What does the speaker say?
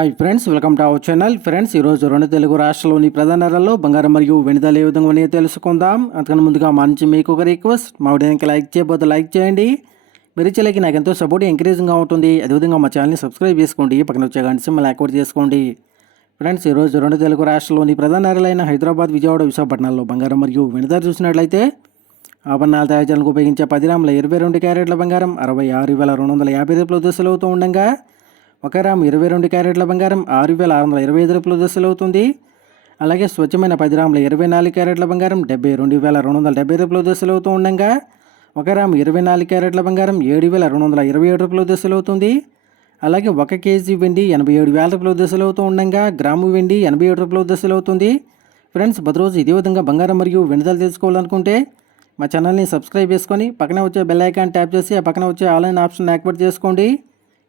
Hi friends welcome to our channel friends ఈరోజు రెండు తెలుగు రాష్ట్రాల్లోని ప్రధాన నగరాల్లో బంగారం మరియు వెనుదల ఏ విధంగా ఉన్నాయో తెలుసుకుందాం. అంతకన్నా ముందుగా మా నుంచి మీకు ఒక రిక్వెస్ట్ మా వీడియోకి లైక్ చేయబోతే లైక్ చేయండి. మీరు చెల్లకి నాకు ఎంతో సపోర్ట్ ఎంకరేజింగ్గా ఉంటుంది. అదేవిధంగా మా ఛానల్ని సబ్స్క్రైబ్ చేసుకోండి. పక్కన వచ్చే గంట సింబల్ యాక్టివేట్ చేసుకోండి. ఫ్రెండ్స్ ఈరోజు రెండు తెలుగు రాష్ట్రాల్లోని ప్రధాన నగరాలైన హైదరాబాద్ విజయవాడ విశాఖపట్నాల్లో బంగారం మరియు వెనుదల చూసినట్లయితే ఆభరణాలు తయారు చేయడానికి ఉపయోగించే పది గ్రాముల ఇరవై రెండు క్యారెట్ల బంగారం అరవై ఆరు వేల రెండు వందల యాభై రూపాయలు దశలవుతూ ఉండగా ఒక గ్రాము ఇరవై రెండు క్యారెట్ల బంగారం ఆరు వేల ఆరు వందల ఇరవై ఐదు రూపాయలు దశలు అవుతుంది. అలాగే స్వచ్ఛమైన పది గ్రాముల ఇరవై నాలుగు క్యారెట్ల బంగారం డెబ్బై రెండు వేల రెండు వందల డెబ్బై రూపాయలు దశలు అవుతూ ఉండగా. ఒక గ్రాము ఇరవై నాలుగు క్యారెట్ల బంగారం ఏడు వేల రెండు వందల ఇరవై ఏడు రూపాయలు దశలు అవుతుంది. అలాగే ఒక కేజీ వెండి ఎనభై ఏడు వేల రూపాయలు దశలు అవుతూ ఉండగా. గ్రాము వెండి ఎనభై ఏడు రూపాయల దశలు అవుతుంది. ఫ్రెండ్స్ ప్రతిరోజు ఇదే విధంగా బంగారం మరియు వెనుదలు తెలుసుకోవాలనుకుంటే మా ఛానల్ని సబ్స్క్రైబ్ చేసుకొని పక్కన వచ్చే బెల్ ఐకాన్ ట్యాప్ చేసి ఆ పక్కన వచ్చే ఆన్లైన్ ఆప్షన్ యాక్టివేట్ చేసుకోండి.